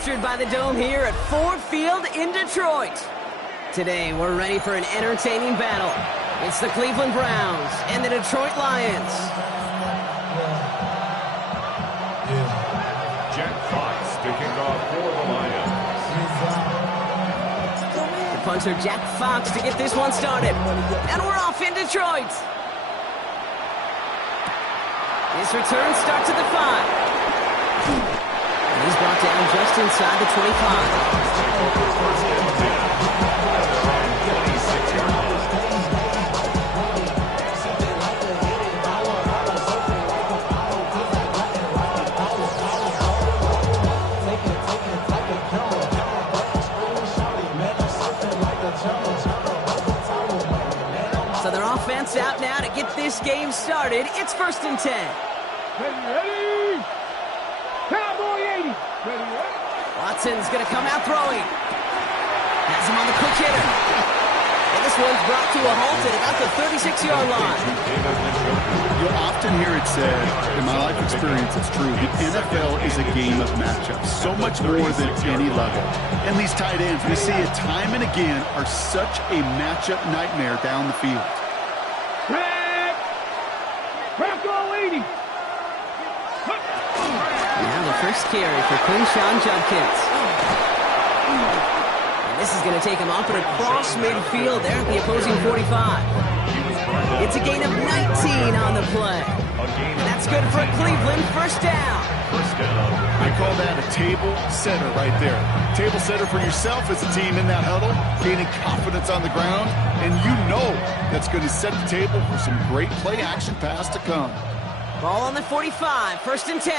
captured by the Dome here at Ford Field in Detroit. Today, we're ready for an entertaining battle. It's the Cleveland Browns and the Detroit Lions. Jack Fox kicking off for the Lions. The punter Jack Fox to get this one started. And we're off in Detroit. This return starts at the 5. And he's brought down just inside the 25. So their offense out now to get this game started. It's 1st and 10. Ready? Cowboy 80. Ready? Watson's going to come out throwing. Has him on the quick hitter. And this one's brought to a halt at about the 36-yard line. You'll often hear it said, in my life experience, it's true, the NFL is a game of matchups, so much more than any level. And these tight ends, we see it time and again, are such a matchup nightmare down the field. Bronco 80. Now the first carry for Quinshon Judkins. And this is going to take him up and across midfield there at the opposing 45. It's a gain of 19 on the play. And that's good for Cleveland. First down. I call that a table setter right there. Table setter for yourself as a team in that huddle, gaining confidence on the ground, and you know that's going to set the table for some great play action pass to come. Ball on the 45. 1st and 10.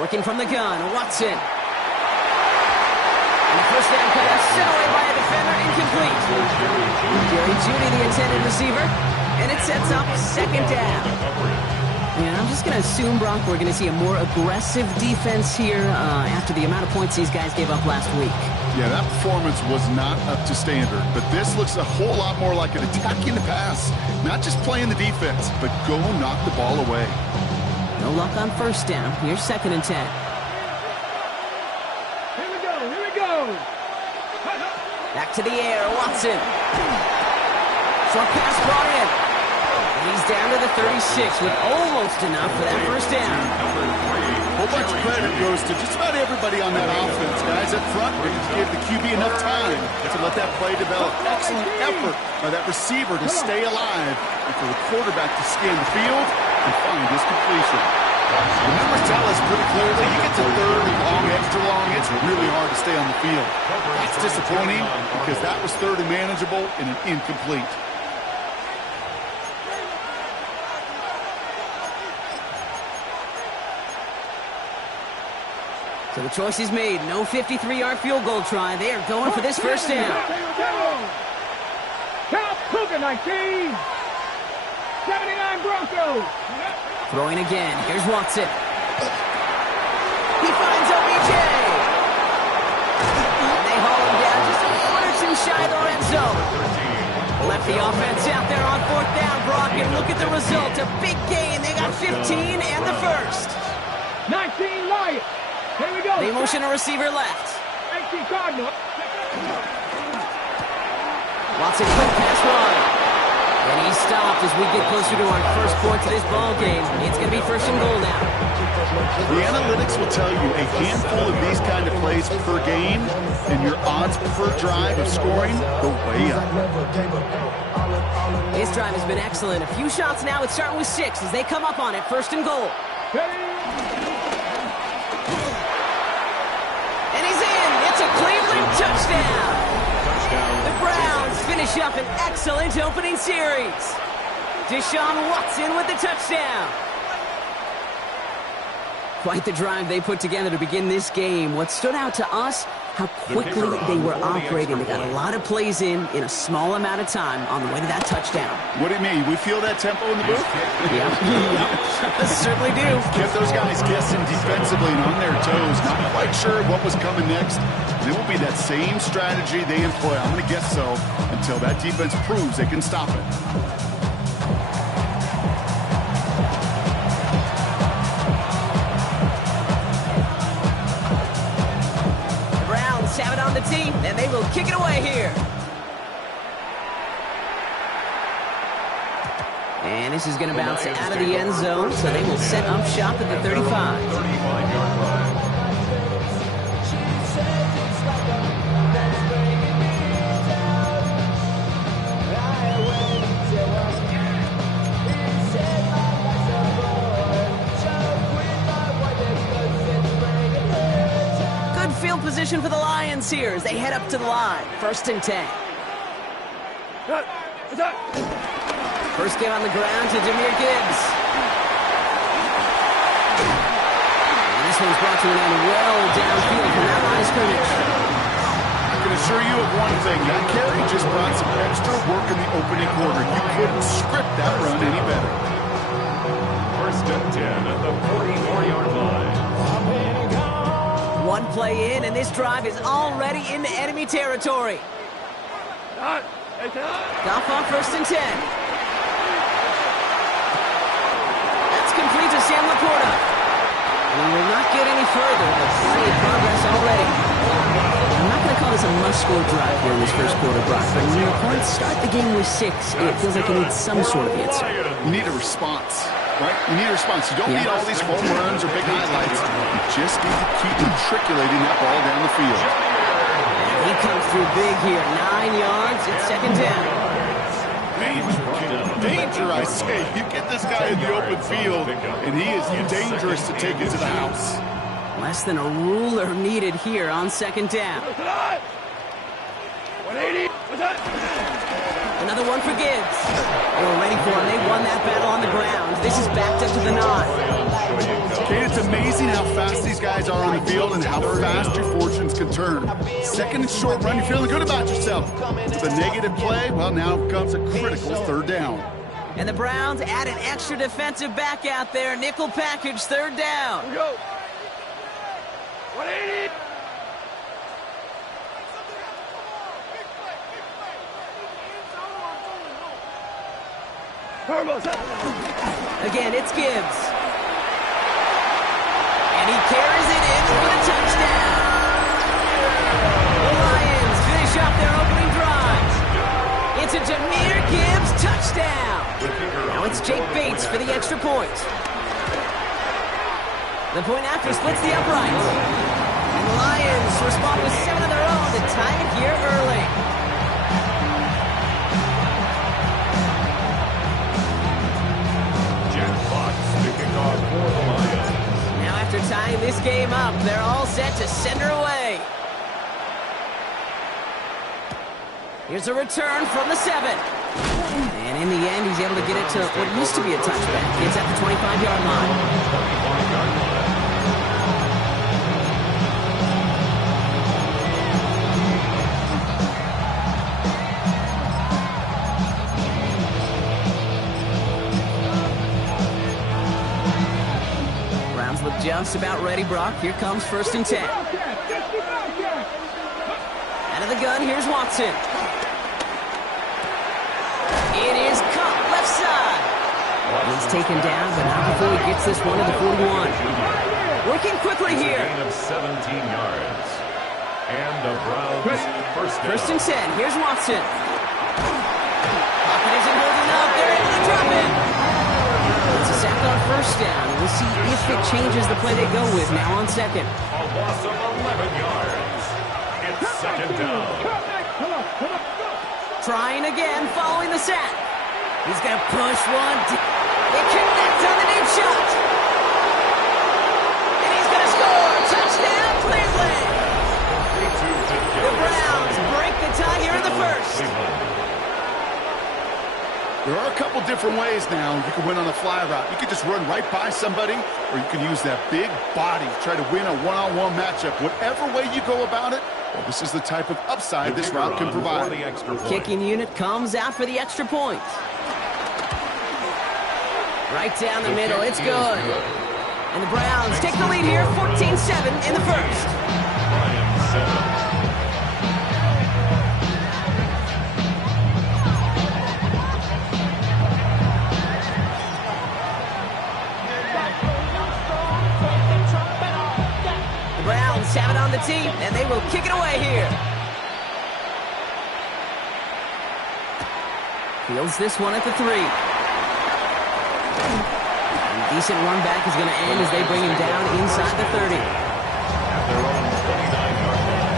Working from the gun, Watson. And the first down pass sent away by a defender, incomplete. Jerry Jeudy, the intended receiver, and it sets up 2nd down. And I'm just going to assume, Brock, we're going to see a more aggressive defense here after the amount of points these guys gave up last week. Yeah, that performance was not up to standard, but this looks a whole lot more like an attacking the pass. Not just playing the defense, but go knock the ball away. No luck on 1st down. Here's 2nd and 10. Here we go. Back to the air, Watson. Short pass brought in. And he's down to the 36 with almost enough for that 1st down. A whole bunch of credit goes to just about everybody on that offense. Guys up front, they give the QB enough time to let that play develop. Excellent effort by that receiver to stay alive and for the quarterback to scan the field and find his completion. The numbers tell us pretty clearly, you get to 3rd and long, extra long, it's really hard to stay on the field. That's disappointing because that was 3rd and manageable and an incomplete. So the choice is made. No 53-yard field goal try. They are going for this 1st down. Cal Cougar 19. 79 Broncos. Throwing again. Here's Watson. He finds OBJ. And they haul him down just a foot or two shy of the red zone. Left the offense out there on 4th down, Brock, and look at the result. A big gain. They got 15 and the 1st. 19 Lions. Here we go. They motion a receiver left. 18 Cardinal. Watson quick pass wide. And he stopped as we get closer to our first point to this ball game. It's going to be 1st and goal now. The analytics will tell you a handful of these kind of plays per game, and your odds per drive of scoring go way up. This drive has been excellent. A few shots now. It's starting with 6 as they come up on it. 1st and goal. And he's in. It's a Cleveland touchdown. The Browns finish up an excellent opening series. Deshaun Watson with the touchdown. Quite the drive they put together to begin this game. What stood out to us, how quickly they were operating. They got a lot of plays in a small amount of time on the way to that touchdown. What do you mean? We feel that tempo in the booth? Yeah, certainly do. Kept those guys guessing defensively and on their toes, not quite sure what was coming next. And it will be that same strategy they employ, I'm going to guess so, until that defense proves they can stop it. Lions have it on the tee, and they will kick it away here. And this is going to bounce out of the end zone, so they will set up shop at the 35. 35-yard line. Good field position for the Lions here as they head up to the line. 1st and 10. First game on the ground to Jahmyr Gibbs. And this one's brought to an end well downfield from that line of scrimmage. I can assure you of one thing. That carry just brought some extra work in the opening quarter. You couldn't script that run any better. 1st and 10 at the 44-yard line. One play in, and this drive is already into enemy territory. Goff on 1st and 10. Complete to Sam Laporta. We will not get any further, but plenty of progress already. I'm not going to call this a must-score drive here in this first quarter, Brock, but when your opponents start the game with 6, it feels like you need some sort of answer. You need a response, right? You need a response. You don't need all these home runs or big highlights. You just need to keep matriculating that ball down the field. He comes through big here. 9 yards. It's 2nd down. Danger, I say. You get this guy in the open field, and he is dangerous to take into the house. Less than a ruler needed here on 2nd down. 180. Another one for Gibbs. They were ready for him. They won that battle on the ground. This is backed up to the 9. Okay, it's amazing how fast these guys are on the field and how fast your fortunes can turn. 2nd and short run, you're feeling good about yourself. With a negative play, well, now comes a critical 3rd down. And the Browns add an extra defensive back out there. Nickel package, 3rd down. Here we go. 180. Again, it's Gibbs. And he carries it in for the touchdown. The Lions finish off their opening drive. It's a Jahmyr Gibbs touchdown. Now it's Jake Bates for the extra point. The point after splits the uprights. And the Lions respond with 7 of their own to tie it here early. Jack Fox picking off for the Lions. Now after tying this game up, they're all set to send her away. Here's a return from the 7. And in the end, he's able to get it to what used to be a touchback. It's at the 25-yard line. 25-yard line. Browns look just about ready, Brock. Here comes 1st and 10. Out of the gun, here's Watson. It is caught left side. He's taken down, but not before he gets this one to the 41. Working quickly here. Gain of 17 yards. And the Browns first down. 1st and 10. Here's Watson. Pocket isn't holding up. They're able to drop it. It's a sack on 1st down. We'll see if it changes the play they go with now on 2nd. A loss of 11 yards. It's 2nd down. Trying again, following the sack. He's going to push one. It connects on the deep shot. And he's going to score. Touchdown, Cleveland. The Browns break the tie here in the 1st. There are a couple different ways now. You can win on a fly route. You can just run right by somebody, or you can use that big body, try to win a one-on-one matchup. Whatever way you go about it, well, this is the type of upside this route can provide. Kicking unit comes out for the extra point. Right down the middle, it's good. And the Browns take the lead here, 14-7 in the 1st. Browns have blood on the team, and they will kick it away here. Fields this one at the 3. A decent run back is going to end as they bring him down inside the 30. At their own 29-yard line.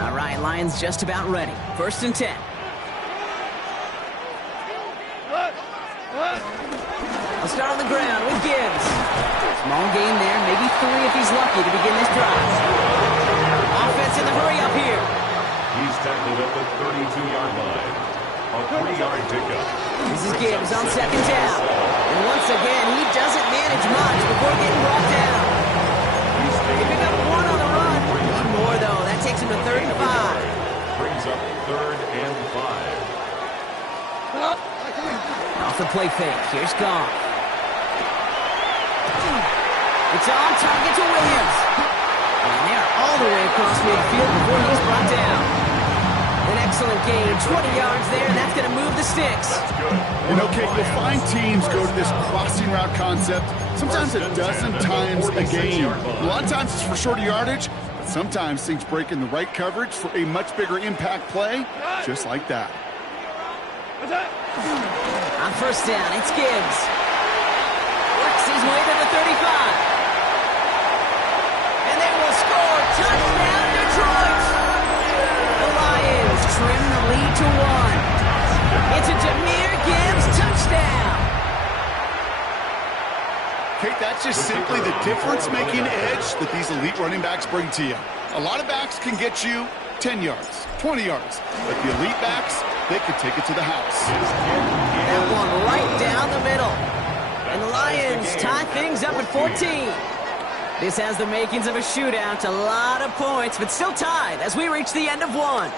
All right, Lions just about ready. 1st and 10. I'll start on the ground with Gibbs. Small gain there, maybe 3 if he's lucky to begin this drive. Offense in the hurry up here. He's tackled at the 32-yard line. A 3-yard pickup. This is Gibbs on 2nd down. And once again, he doesn't manage much before getting brought down. They pick up 1 on the run. Need more, though. That takes him to 3rd and 5. Brings up 3rd and 5. Off the play fake. Here's Goff. It's on target to Williams. And they're all the way across midfield before he's brought down. An excellent gain. 20 yards there, and that's going to move the sticks. You know, Kate, you'll find teams go to this crossing route concept sometimes a dozen times a game. A lot of times it's for shorter yardage, but sometimes things break in the right coverage for a much bigger impact play, just like that. On 1st down, it's Gibbs. Works his way to the 35. And they will score. Touchdown, Detroit! The Lions trim the lead to 1. It's a Jahmyr Gibbs touchdown. Kate, that's just simply the difference-making edge that these elite running backs bring to you. A lot of backs can get you 10 yards, 20 yards, but the elite backs, they can take it to the house. That one right down the middle. And the Lions tie things up at 14. This has the makings of a shootout. A lot of points, but still tied as we reach the end of 1.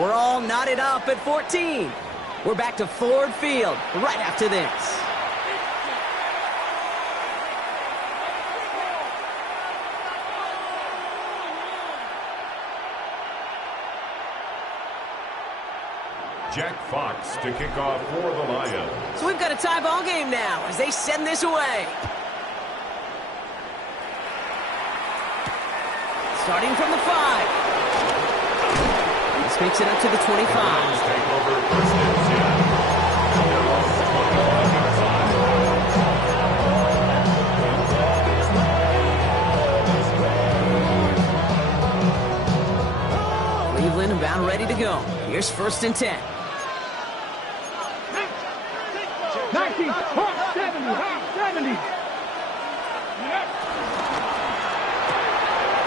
We're all knotted up at 14. We're back to Ford Field right after this. Jack Fox to kick off for the Lions. So we've got a tie ball game now as they send this away. Starting from the 5. This makes it up to the 25. Lions take over 1st and 10. Their own 21-yard line. Cleveland about ready to go. Here's 1st and 10. 19, 70, 70.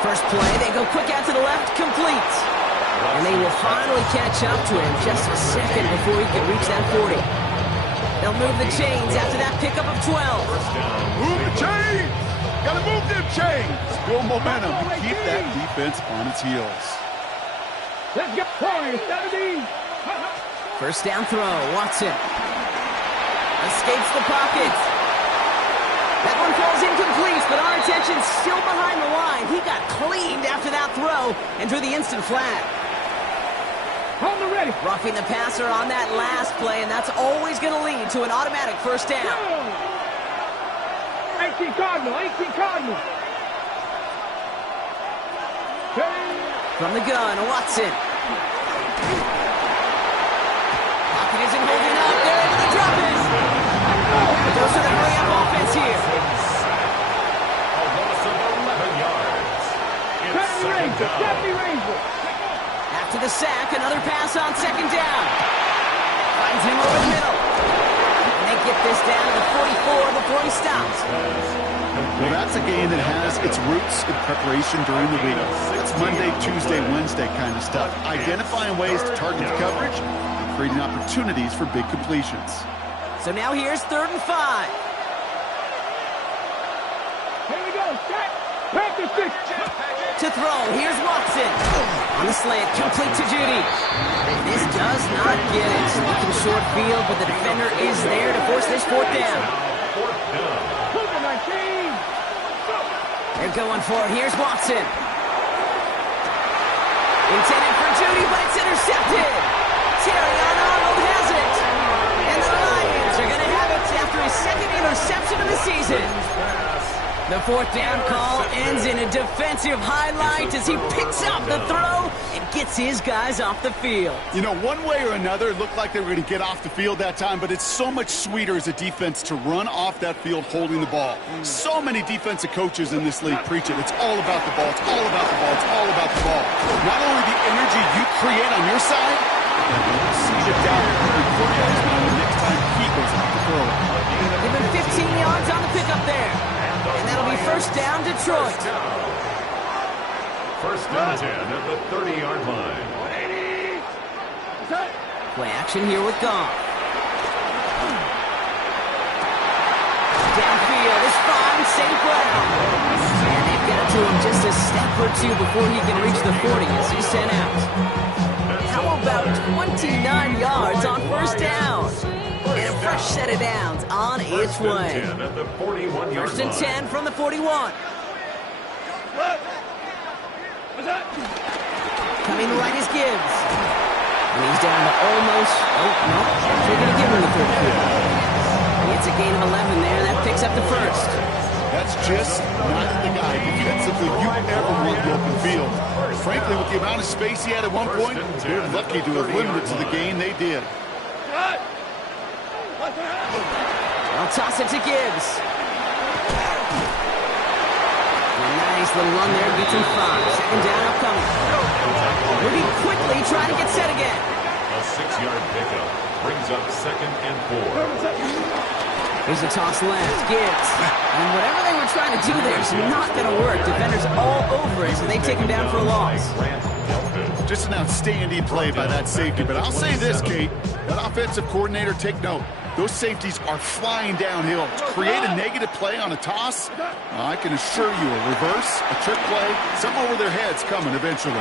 First play, they go quick out to the left, complete. And they will finally catch up to him just a second before he can reach that 40. They'll move the chains after that pickup of 12. Move the chains! Gotta move them chains! Build momentum to keep that defense on its heels. Let's go. 70. 1st down throw, Watson. Escapes the pocket. That one falls incomplete, but our attention's still behind the line. He got cleaned after that throw and drew the instant flag. On the ready. Roughing the passer on that last play, and that's always going to lead to an automatic 1st down. 18 Cardinal, 18 Cardinal. From the gun, Watson. Pocket isn't holding up. They're into the drop-in. Goes to the hurry-up offense here. A loss of 11 yards. It's 2nd down. 70 Ranger. After the sack, another pass on 2nd down. Finds him over the middle. And they get this down to the 44 before he stops. Well, that's a game that has its roots in preparation during the week. It's Monday, Tuesday, Wednesday kind of stuff. Identifying ways to target the coverage and creating opportunities for big completions. So now here's 3rd and 5. Here we go. Set. Practice this. To throw, here's Watson. On the slant, complete to Judy. This does not get it. Looking short field, but the defender is there to force this 4th down. Cougar 19. They're going for it. Here's Watson. Intended for Judy, but it's intercepted. Terrion Arnold has it. And the Lions are going to have it after his second interception of the season. The fourth down call ends in a defensive highlight as he picks up the throw and gets his guys off the field. You know, one way or another, it looked like they were going to get off the field that time, but it's so much sweeter as a defense to run off that field holding the ball. So many defensive coaches in this league preach it. It's all about the ball. It's all about the ball. It's all about the ball. Not only the energy you create on your side, but you see the doubt in quarterback's mind the next time he goes out to throw. Give him 15 yards on the pickup there. And that'll be first down, Detroit. First and 10 at the 30-yard line. Play action here with Goff. Downfield is fine, St. Brown. And they've got to him just a step or two before he can reach the 40 as he's sent out. How about 29 yards on first down? And a fresh set of downs on its way. First and 10 from the 41. Coming right is Gibbs. And he's down to almost, actually going to give him the 34. It's a gain of 11 there. That picks up the first. That's just not the guy defensively you ever want the open field. Frankly, with the amount of space he had at one point, they're lucky to have limited to the gain they did. I'll toss it to Gibbs. A nice little run there, gets him 5. Second down upcoming. Moving quickly, trying to get set again. A 6-yard pickup brings up second and 4. Here's a toss left, Gibbs. And whatever they were trying to do there is not going to work. Defenders all over it, so they take him down for a loss. Just an outstanding play by that safety. But I'll say this, Kate, that offensive coordinator, take note. Those safeties are flying downhill. To create a negative play on a toss, I can assure you a reverse, a trick play, something over their heads coming eventually.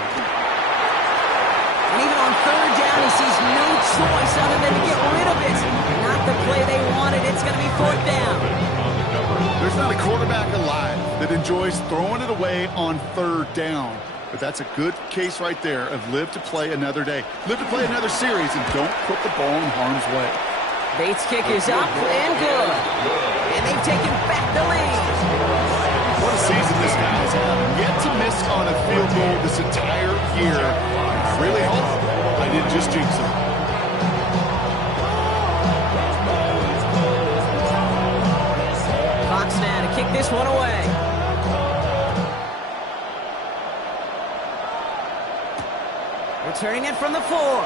And even on third down, he sees no choice other than to get rid of it. Not the play they wanted. It's going to be fourth down. There's not a quarterback alive that enjoys throwing it away on third down. But that's a good case right there of live to play another day. Live to play another series and don't put the ball in harm's way. Bates' kick is up and good. And they've taken back the lead. What a season this guy has had. Yet to miss on a field goal this entire year. I really hope I didn't just jinx him. Fox now to kick this one away. Returning it from the 4.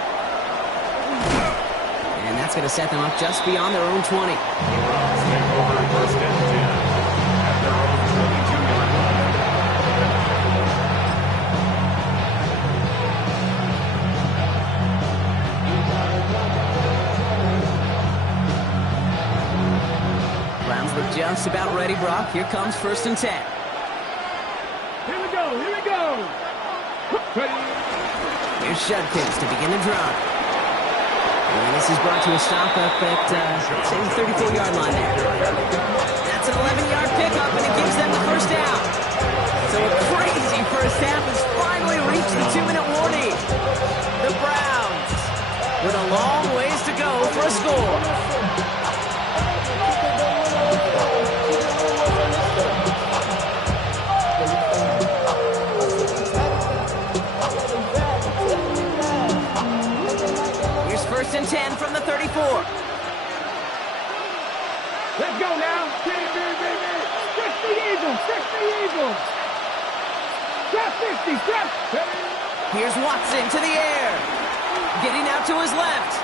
And that's going to set them up just beyond their own 20. First and 10 at their own 22-yard line. Browns look just about ready, Brock. Here comes first and 10. Here we go. Here we go. Here's Judkins to begin the drive. And this is brought to a stop up at, say, the 34-yard line there. That's an 11-yard pickup, and it gives them the first down. So a crazy first half has finally reached the 2-minute warning. The Browns with a long ways to go for a score. First and 10 from the 34. Let's go now. Stretch the Eagles. Stretch the Eagles. Stretch 50. Stretch. Here's Watson to the air. Getting out to his left.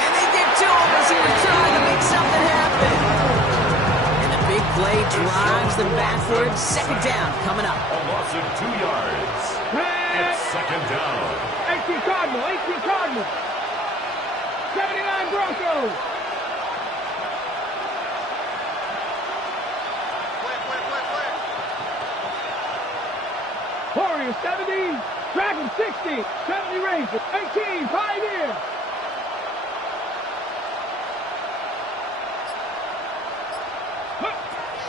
And they get to him as he was trying to make something happen. And the big play drives them backwards. Second down coming up. A loss of 2 yards. It's second down. 18 Cardinal. 18 Cardinal. 79 Broncos. Warriors 70, Dragons 60, 70 Rangers, 18 Pioneers.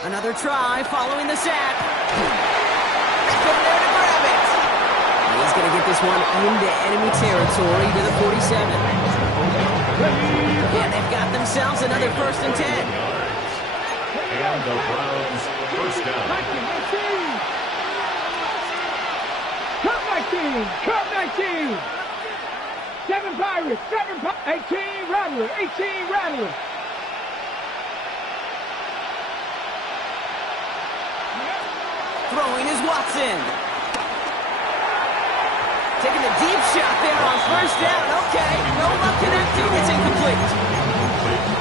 An Another try following the sack. Beckham there to grab it. He's going to get this one into enemy territory to the 47. And they've got themselves another 1st and 10. And the Browns first down. Cut 19! Cut 19! 7 Pirates! 18 Rattler! 18 Rattler! Throwing is Watson. Taking the deep shot there on 1st down. Okay, no luck connecting. It's incomplete.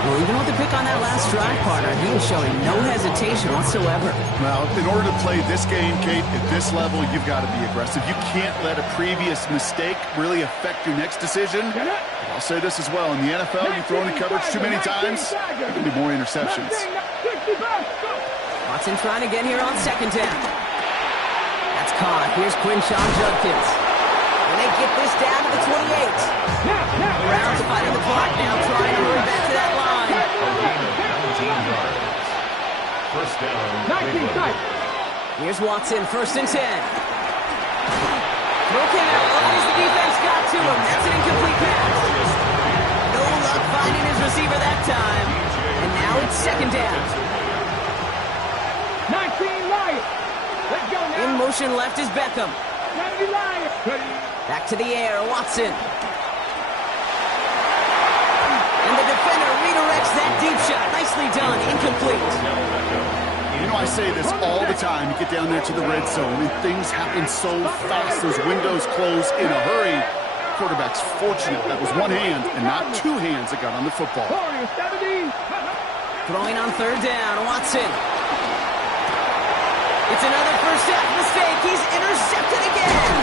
Well, even with the pick on that last drive, partner, he was showing no hesitation whatsoever. Well, in order to play this game, Kate, at this level, you've got to be aggressive. You can't let a previous mistake really affect your next decision. I'll say this as well. In the NFL, you throw into coverage too many times, there can be more interceptions. Watson trying to get here on 2nd down. That's caught. Here's Quinshawn Judkins. And they get this down to the 28. Browns fighting the clock now, trying to move back to that line. 19 yards. First down. 19 tight. Here's Watson, 1st and 10. Throw came out right as the defense got to him. That's an incomplete pass. No luck finding his receiver that time. And now it's 2nd down. 19 Lions. Let's go now. In motion left is Beckham. 70 Lions. Back to the air, Watson. And the defender redirects that deep shot. Nicely done, incomplete. You know, I say this all the time. You get down there to the red zone, and things happen so fast. Those windows close in a hurry. Quarterback's fortunate that was one hand and not two hands that got on the football. 70. Throwing on 3rd down, Watson. It's another first half mistake. He's intercepted again.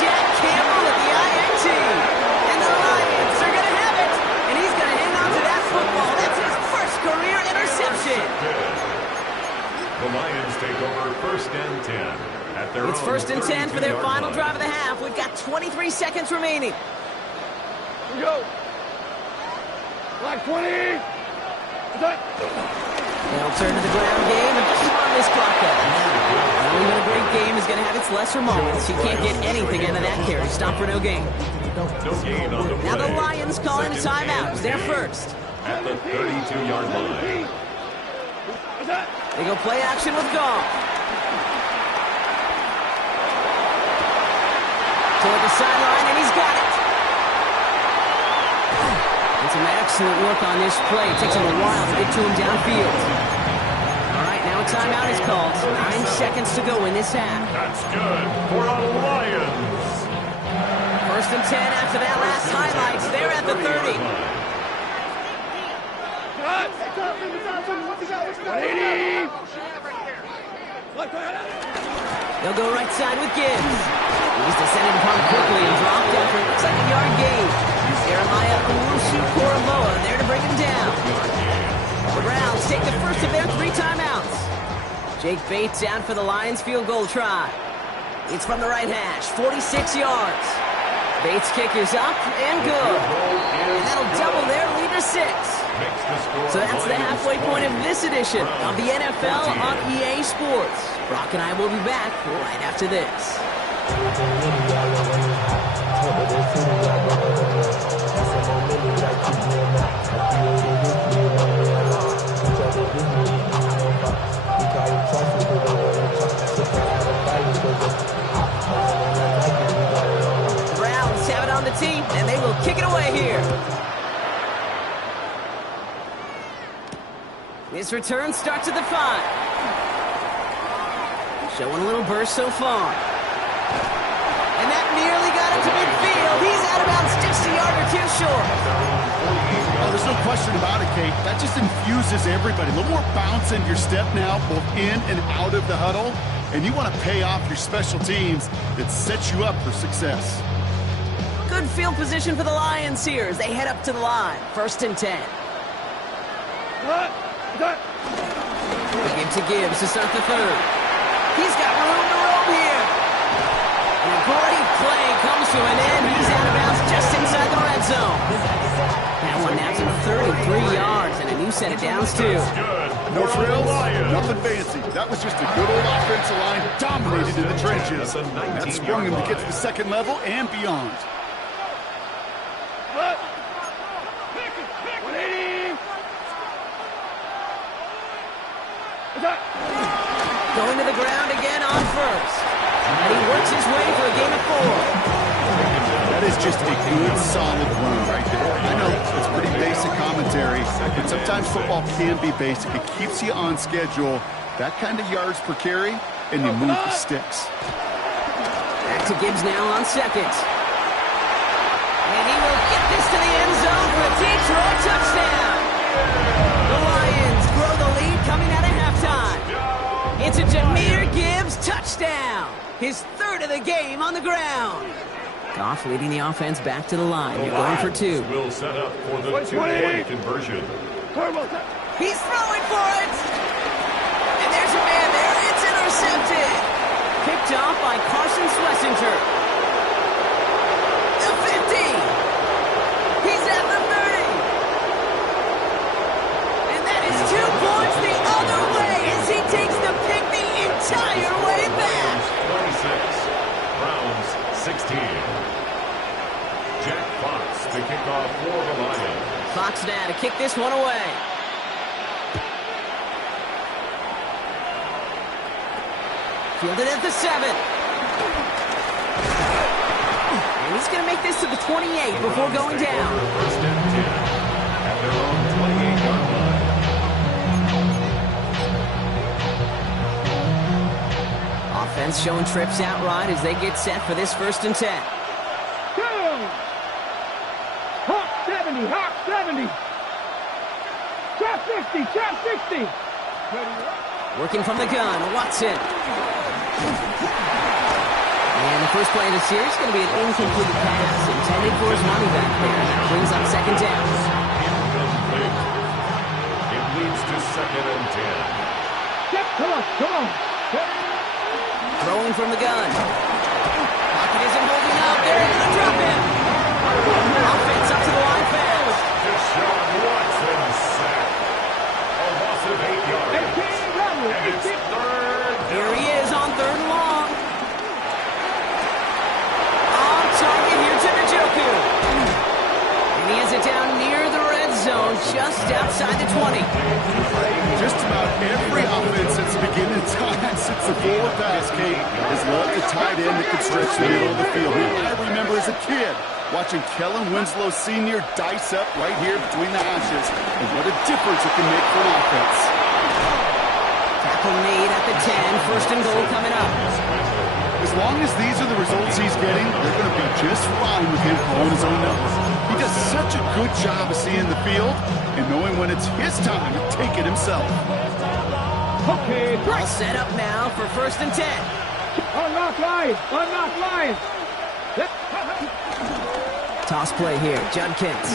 Jack Campbell at the INT. And the Lions are going to have it. And he's going to hang on to that football. That's his first career interception. The Lions take over 1st and 10. At their It's 1st and 10 for their final drive of the half. We've got 23 seconds remaining. Go. Like 20. They'll turn to the ground game and just run this clock up. Now, even a great game is going to have its lesser moments. You can't get anything out of that carry. Stop for no gain. No gain on the play. Now the Lions calling a timeout. It's their first. At the 32-yard line. They go play action with Goff. Toward the sideline, and he's got it. And some excellent work on this play. It takes him a while to get to him downfield. All right, now a timeout is called. 9 seconds to go in this half. That's good for the Lions. 1st and 10 after that last highlights. They're at the 30. They'll go right side with Gibbs. He's descended upon quickly and dropped after a 2nd-yard gain. Jeremiah Owusu-Koramoah there to bring him down. The Browns take the first of their 3 timeouts. Jake Bates down for the Lions field goal try. It's from the right hash, 46 yards. Bates' kick is up and good. And that'll double their lead to 6. So that's the halfway point of this edition of the NFL on EA Sports. Brock and I will be back right after this. The Browns have it on the tee, and they will kick it away here. This return starts at the 5. Showing a little burst so far. And that nearly got him to midfield. He's out of bounds just a yard or 2 short. Oh, there's no question about it, Kate. That just infuses everybody. A little more bounce in your step now, both in and out of the huddle. And you want to pay off your special teams that sets you up for success. Good field position for the Lions here as they head up to the line. 1st and 10. They give to Gibbs to start the 3rd. He's got room to roam here. And a great play comes to an end. He's out of bounds just inside the red zone. That one now to 33 yards and a new set it downs to. No frills, nothing fancy. That was just a good old offensive line dominated in the trenches. That sprung him to get to the second level and beyond. Going to the ground again on first. And he works his way for a gain of 4. That is just a good, solid run right there. I know it's pretty basic commentary, but sometimes football can be basic. It keeps you on schedule. That kind of yards per carry, and you move the sticks. Back to Gibbs now on second. And he will get this to the end zone for a Detroit touchdown. The Lions grow the lead coming out of halftime. It's a Jahmyr Gibbs touchdown. His third of the game on the ground. Goff leading the offense back to the line. You're going for 2. Will set up for the 2-point conversion. He's throwing for it. And there's a man there. It's intercepted. Picked off by Carson Schlesinger. The 50. He's at the 30. And that is 2 points the other way as he takes the pick the entire way back. 26. Browns 16. Jack Fox to kick off for the Lions. Fox now to kick this one away. Fielded at the 7. And he's going to make this to the 28 before going down. First and 10 at their own 28-yard line. Offense showing trips out right as they get set for this 1st and 10. Hawk 70, Hawk 70. Trap 60, trap 60. Working from the gun, Watson. And the first play of the series is going to be an incomplete pass intended for his money back there. And that brings up 2nd down. Incomplete. It leads to 2nd and 10. Yep, come on. Throwing from the gun. Pocket isn't holding up. They're going to drop him. Offense up to the line fast. Deshaun Watson sacked. A loss of 8 yards. And it's 3rd down. Here he is on 3rd and long. On target here to Njoku. And he has it down near the red zone, just outside the 20. Just about every offense since the beginning of time, since the forward pass, Kate, has loved a tight end that could stretch the middle of the field. I remember as a kid watching Kellen Winslow Sr. dice up right here between the hashes, and what a difference it can make for an offense. Tackle made at the 10, 1st and goal coming up. As long as these are the results he's getting, they're going to be just fine with him calling his own number. He does such a good job of seeing the field and knowing when it's his time to take it himself. Okay, All set up now for 1st and 10. unlock Lions. Toss play here, Judkins.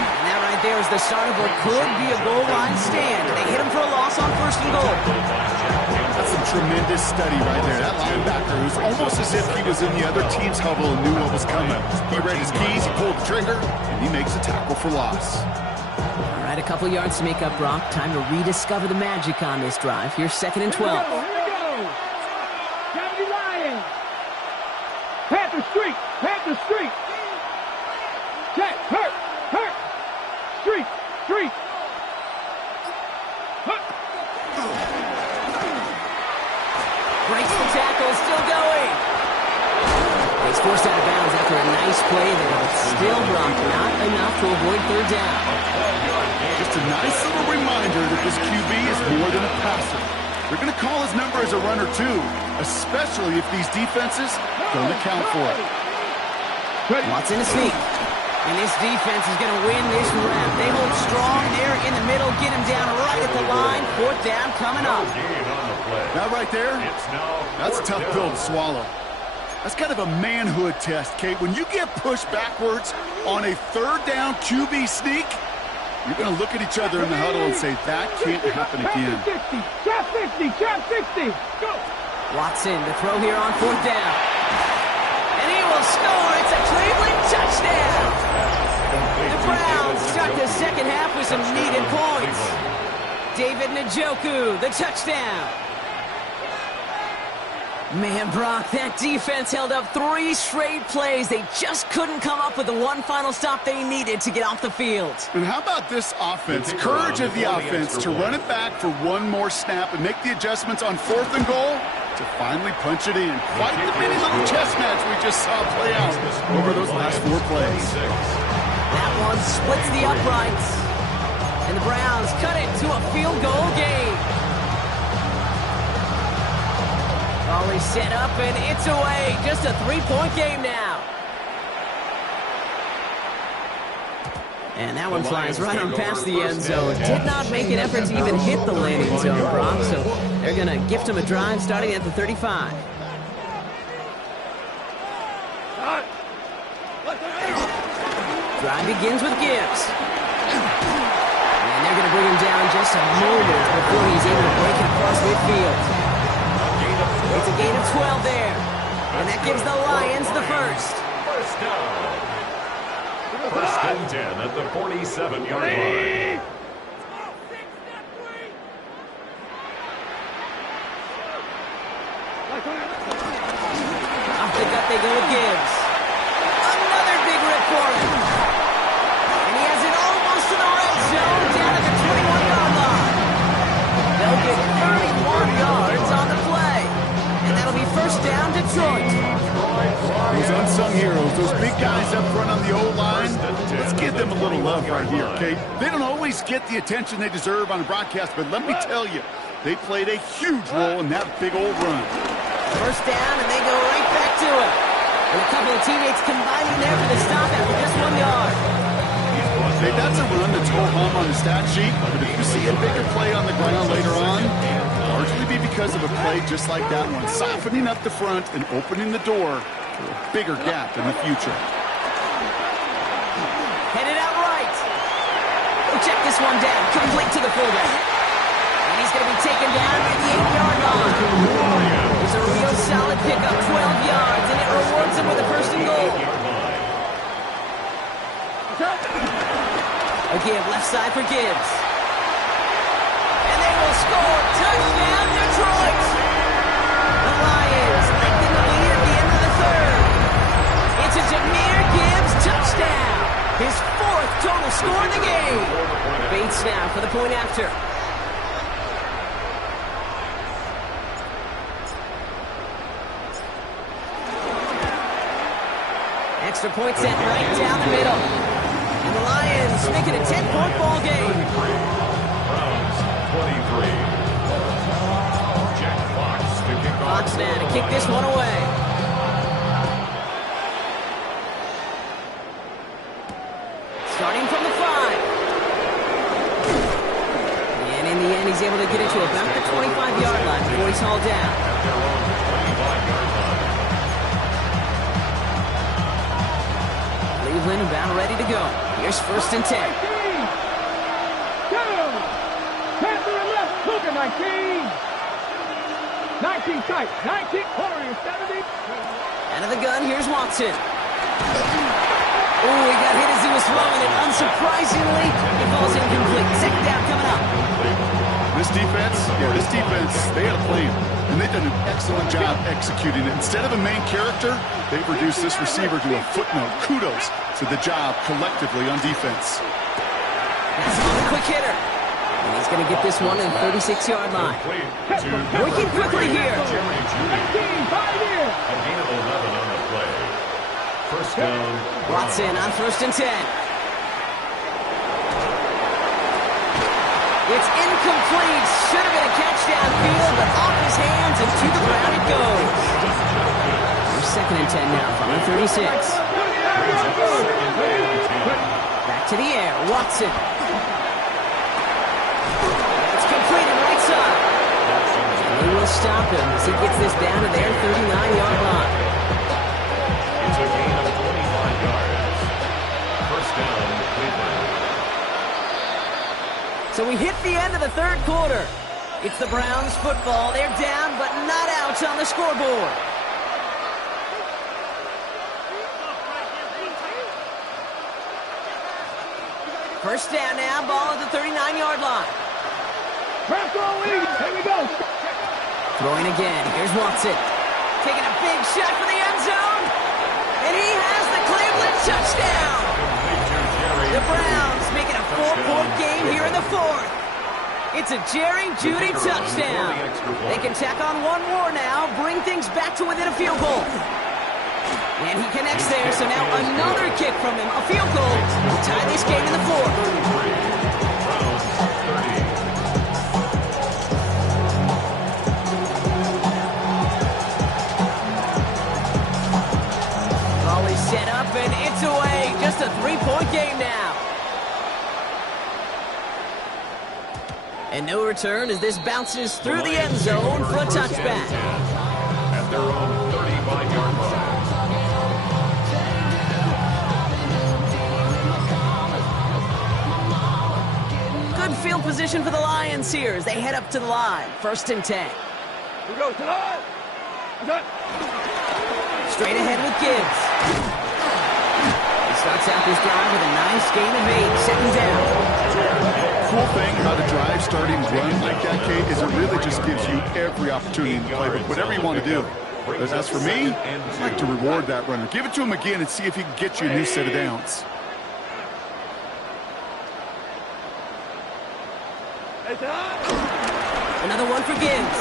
And that right there is the start of what could be a goal line stand. They hit him for a loss on 1st and goal. That's some tremendous study right there. That linebacker who's almost as if he was in the other team's huddle and knew what was coming. He read his keys, he pulled the trigger, and he makes a tackle for loss. All right, a couple yards to make up, Brock. Time to rediscover the magic on this drive. Here's 2nd and 12. Here we go. 70 Lions. Panther Street. Check, hurt. Street. Breaks the tackle, still going. He's forced out of bounds after a nice play there, but still, Brock, not enough to avoid 3rd down. Just a nice little reminder that this QB is more than a passer. They're going to call his number as a runner, too, especially if these defenses don't account for it. Watson to sneak. And this defense is going to win this round. They hold strong there in the middle, get him down right at the line. 4th down coming up. That right there, that's a tough pill to swallow. That's kind of a manhood test, Kate. When you get pushed backwards on a 3rd down QB sneak, you're going to look at each other in the huddle and say, that can't happen again. Trap 60. Go. Watson to throw here on 4th down. And he will score. It's a Cleveland touchdown. The Browns start the second half with some needed points. David Njoku, the touchdown. Man, Brock, that defense held up 3 straight plays. They just couldn't come up with the one final stop they needed to get off the field. And how about this offense? Courage of the offense to run it back for one more snap and make the adjustments on 4th and goal to finally punch it in. Quite the mini little chess match we just saw play out over those last 4 plays. That one splits the uprights. And the Browns cut it to a field goal game. Ball is set up, and it's away. Just a 3-point game now. And that one flies right on past the end zone. Did not make an effort to even hit the landing zone, Brock. So they're going to gift him a drive starting at the 35. Drive begins with Gibbs. And they're going to bring him down just a moment before he's able to break it across midfield. It's a gain of 12 there. And that gives the Lions the first. First down. First and 10 at the 47-yard line. Off the gut they go with Gibbs. Another big rip for him. And he has it almost to the red zone, down at the 21-yard line. They'll get 31 yards on the play. And that'll be first down, Detroit. Those unsung heroes, those big guys up front on the O-line, let's give them a little love right here, okay? They don't always get the attention they deserve on the broadcast, but let me tell you, they played a huge role in that big old run. First down, and they go right back to it. And a couple of teammates combining there for the stop after just 1 yard. Hey, that's a run that's ho-hum on the stat sheet, but if you see a bigger play on the ground later on, largely be because of a play just like that one, softening up the front and opening the door for a bigger gap in the future. Headed out right. We'll check this one down, complete to the fullback. And he's going to be taken down at the 8-yard line. It's a real solid pickup, 12 yards, and it rewards him with a first and goal. A give left side for Gibbs. And they will score. Touchdown, Detroit! The Lions lengthen the lead at the end of the third. It's a Jahmyr Gibbs touchdown. His 4th total score in the game. Bates now for the point after. Extra point set right down the middle. And the Lions make it a 10-point ball game. Browns 23. Jack Fox to kick off. Fox now to kick this one away. Starting from the 5. And in the end, he's able to get it to about the 25-yard line before he's hauled down. At their own 25-yard line. Cleveland about ready to go. Here's first and 10. 19. Go. Pass to the left. Look at 19. 19 tight. 19 corner. 70. Out of the gun, here's Watson. Oh, he got hit as he was throwing it. Unsurprisingly, he falls incomplete. Second down coming up. This defense, they had a plan, and they've done an excellent job executing it. Instead of a main character, they've reduced this receiver to a footnote. Kudos to the job collectively on defense. That's a quick hitter. And he's going to get this one in the 36-yard line. Working quickly here. Jerry Jeudy. 19. 5 here. A gain of 11 on the play. First down. Watson on first and 10. It's incomplete. Should have been a catch downfield, but off his hands and to the ground it goes. Here's second and 10 now from the 36. Back to the air. Watson. It's completed right side. And he will stop him as he gets this down to their 39-yard line. It's a gain of 25 yards. First down, Cleveland. So we hit the end of the third quarter. It's the Browns football. They're down, but not out on the scoreboard. First down now, ball at the 39-yard line. Press on Eagles. Here we go. Throwing again. Here's Watson. Taking a big shot for the end zone. And he has the Cleveland touchdown. The Browns making a 4-point game here in the fourth. It's a Jerry Jeudy touchdown. They can tack on one more now, bring things back to within a field goal. And he connects there, so now another kick from him, a field goal, to tie this game in the fourth. Ball is set up, and it's away. Just a 3-point game now. And no return as this bounces through the end zone for a touchback. At their own 35-yard line. Good field position for the Lions here as they head up to the line. 1st and 10. Here we go. To the line. Straight ahead with Gibbs. He starts out this drive with a nice gain of 8. 2nd down. Cool thing about a drive starting run like that, Kate, is it really just gives you every opportunity to play with whatever you want to do. But as for me, I like to reward that runner. Give it to him again and see if he can get you a new set of downs. Another one for Gibbs.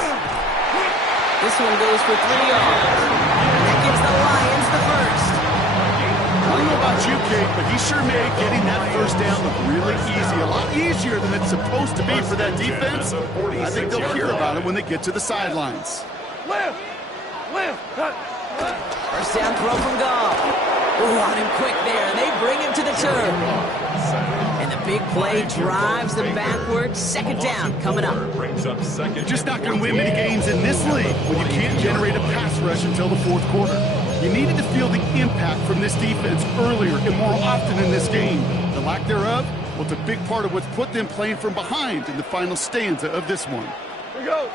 This one goes for 3 yards. And that gives the Lions the first. I don't know about you, Kate, but he sure made getting that first down look really easy. A lot easier than it's supposed to be for that defense. I think they'll hear about it when they get to the sidelines. First down throw from Goff. Ooh, on him quick there, and they bring him to the turf. And the big play drives them backwards. 2nd down coming up. You're just not going to win many games in this league when you can't generate a pass rush until the 4th quarter. You needed to feel the impact from this defense earlier and more often in this game. The lack thereof, well, it's a big part of what's put them playing from behind in the final stanza of this one. Here we go.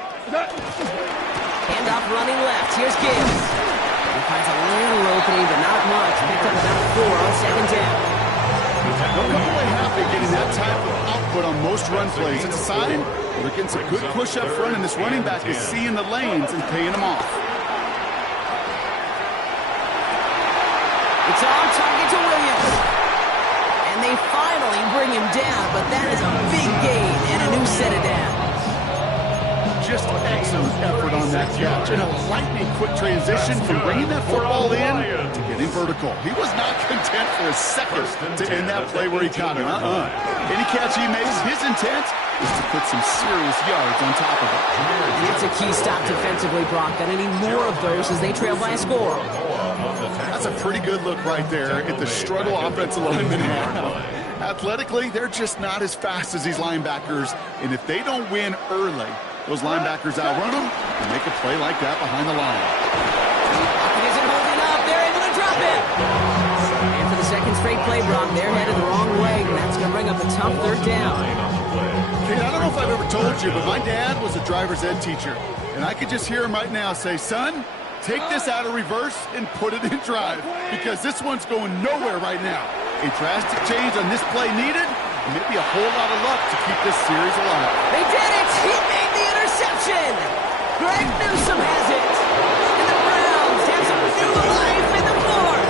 Handoff running left. Here's Gibbs. He finds a little opening, but not much. Picked up about 4 on 2nd down. Don't come away happy getting that type of output on most run plays. It's a sign they're getting some good push up front, and this running back is seeing the lanes and paying them off. It's on target to Williams. And they finally bring him down, but that is a big gain and a new set of downs. Just excellent effort on that catch, and a lightning quick transition from bringing that football in to getting vertical. He was not content for a second to end that play where he caught him. Any catch he makes, his intent is to put some serious yards on top of it. And it's a key stop defensively, Brock. Gonna need more of those as they trail by a score. That's a pretty good look right there at the struggle offensive linemen have. Athletically, they're just not as fast as these linebackers, and if they don't win early, those linebackers outrun them and make a play like that behind the line. He isn't holding up. They're able to drop it. And for the 2nd straight play, Brock, they're headed the wrong way, and that's going to bring up a tough 3rd down. Kate, I don't know if I've ever told you, but my dad was a driver's ed teacher, and I could just hear him right now say, "Son, take this out of reverse and put it in drive, because this one's going nowhere right now." A drastic change on this play needed, and maybe a whole lot of luck to keep this series alive. They did it! He made the interception! Greg Newsome has it! And the Browns have some new life in the fourth!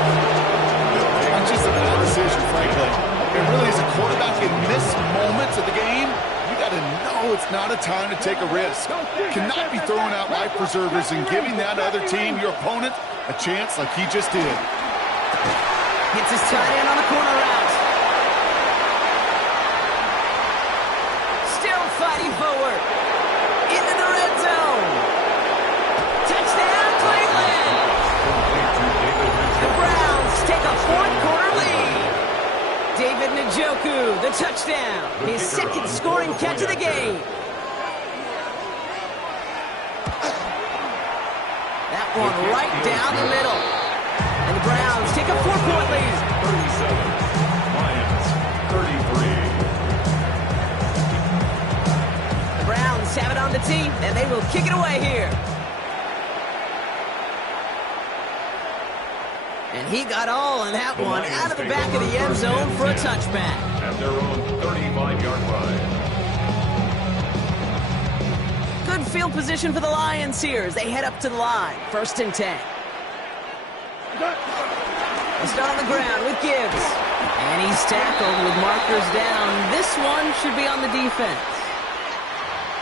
That's just a bad decision, frankly. It really is a quarterback in this moment of the game. You got to know it's not a time to take a risk. You cannot be throwing out life preservers and giving that other team, your opponent, a chance like he just did. Hits his tight end on the corner route. Still fighting forward. Into the red zone. Touchdown, Cleveland! The Browns take a 4th quarter lead. David Njoku, the touchdown. His 2nd scoring catch of the game. That one right down the middle. And the Browns take a 4-point lead. 37, Lions 33. The Browns have it on the team, and they will kick it away here. And he got all of that one out of the back of the end zone for a touchback. At their own 35-yard line. Good field position for the Lions here as they head up to the line. 1st and 10. They start on the ground with Gibbs. And he's tackled with markers down. This one should be on the defense.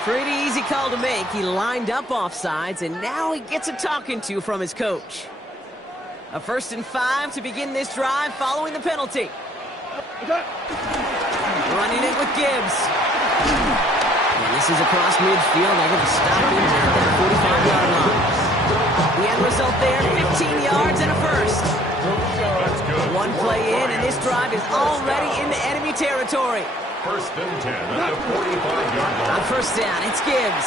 Pretty easy call to make. He lined up offsides, and now he gets a talking to from his coach. A 1st and 5 to begin this drive following the penalty. Running it with Gibbs. And this is across midfield. They're going to stop him at that 45-yard line. The end result there, 15 yards and a first. One play in, and this drive is already into enemy territory. 1st and 10 at the 45-yard line. On 1st down, it's Gibbs.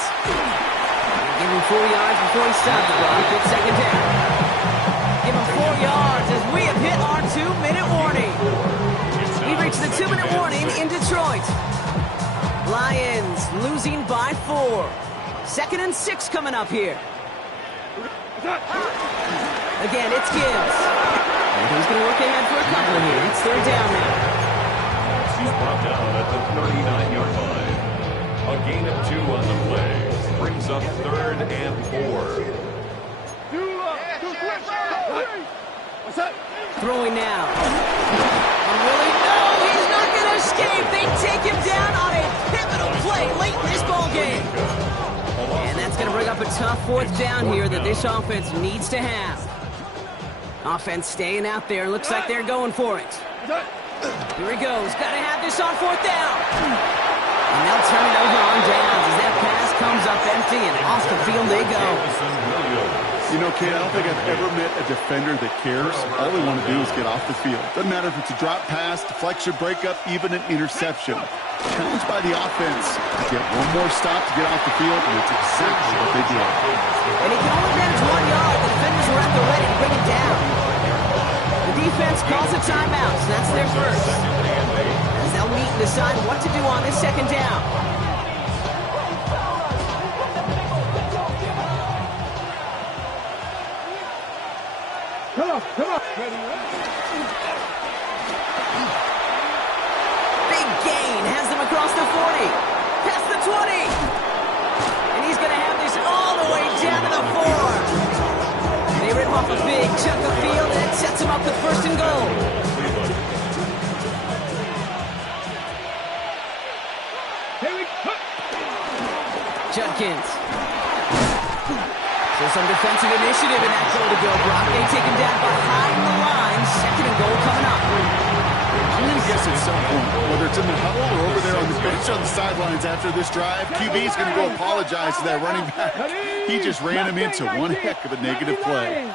Give him 4 yards before he stops, Brock. Good 2nd down. Give him 4 yards as we have hit our 2-minute warning. We reached the 2-minute warning in Detroit. Lions losing by 4. 2nd and 6 coming up here. Again, it's Gibbs. And he's going to work ahead for a couple here. It's 3rd down now. He's brought down at the 39-yard line. A gain of 2 on the play. Brings up 3rd and 4. Throwing now. And Willie, no, he's not going to escape. They take him down on a pivotal play late in this ball game. And that's going to bring up a tough 4th down here that this offense needs to have. Offense staying out there. Looks like they're going for it. Here he goes. Got to have this on 4th down. And they'll turn it over on downs as that pass comes up empty and off the field they go. You know, Kate, I don't think I've ever met a defender that cares. All they want to do is get off the field. Doesn't matter if it's a drop pass, deflection, breakup, even an interception. Challenged by the offense to get one more stop to get off the field, and it's exactly what they did. And he can only manage 1 yard. The defenders are at the ready to bring it down. The defense calls a timeout, so that's their first. As they'll meet and decide what to do on this 2nd down. Come on. Big gain has them across the 40. Past the 20. And he's going to have this all the way down to the 4. They rip off a big chunk of field, and it sets him up with 1st and goal. Judkins. So some defensive initiative in that goal to go, Brock. They take him down behind the line. 2nd and goal coming up. I'm going to guess at some point, whether it's in the huddle or over there on the bench on the sidelines after this drive, QB's going to go apologize to that running back. He just ran him into one heck of a negative play.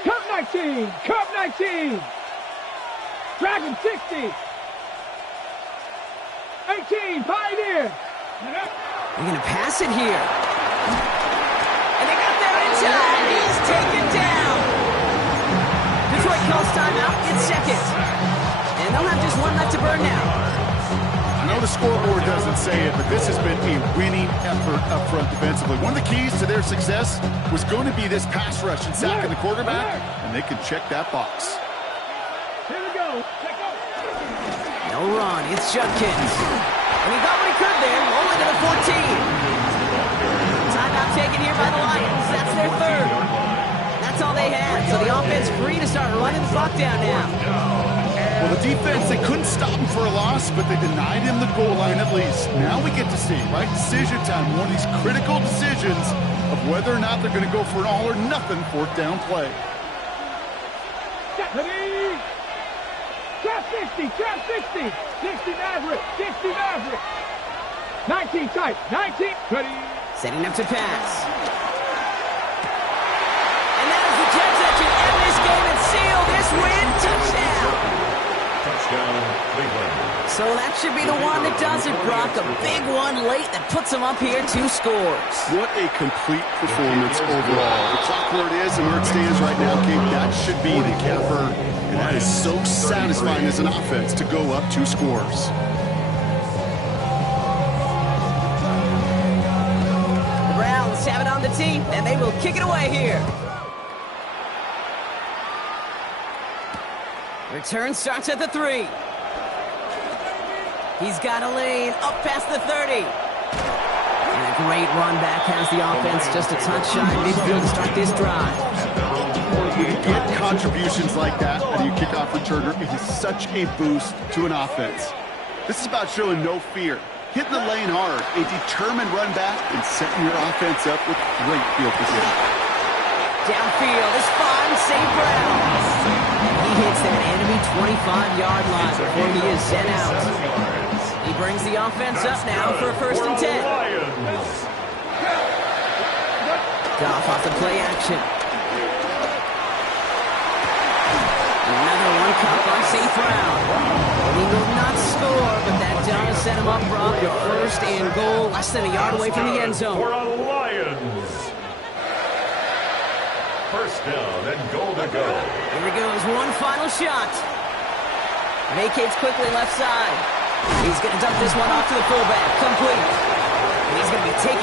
Cup 19. Dragon 60. 18, Pioneer. They're going to pass it here. And they got there in time. He's taken down. Detroit calls timeout. It's 2nd. And they'll have just 1 left to burn now. I know the scoreboard doesn't say it, but this has been a winning effort up front defensively. One of the keys to their success was going to be this pass rush and sacking the quarterback, and they can check that box. Here we go. No run. It's Judkins. And he got what he could there, only to the 14. Timeout taken here by the Lions. That's their 3rd. That's all they had. So the offense free to start running the clock down now. Well, the defense, they couldn't stop him for a loss, but they denied him the goal line at least. Now we get to see, right? Decision time, one of these critical decisions of whether or not they're going to go for an all-or-nothing 4th down play. Trap 60. 60 Maverick. 19 tight. 19. Ready. Setting up to pass. And that is the Jets that should end this game and seal this win. Touchdown. Touchdown, Cleveland. So that should be the one that does it, Brock. A big one late that puts them up here 2 scores. What a complete performance overall. The clock where it is and where it stands right now, Kate, that should be the capper. And that is so satisfying as an offense to go up 2 scores. The Browns Lions have it on the tee, and they will kick it away here. Return starts at the 3. He's got a lane up past the 30. And a great run back has the offense just a touch shy of midfield to start this drive. When you get contributions like that out of your kickoff returner, it is such a boost to an offense. This is about showing no fear, hitting the lane hard, a determined run back, and setting your offense up with great field position. Downfield is fun, St. Brown. He hits that enemy 25-yard line before he is sent out. He brings the offense up now for a 1st and 10. Goff off the play action. Another one caught by St. Brown. He will not score, but that does set him up, Brock. A 1st and goal, less than a yard away from the end zone. For a Lions. 1st down and goal to go. Here he goes, one final shot. Vacates quickly left side. He's going to dump this one off to the fullback. Complete. He's going to be taken.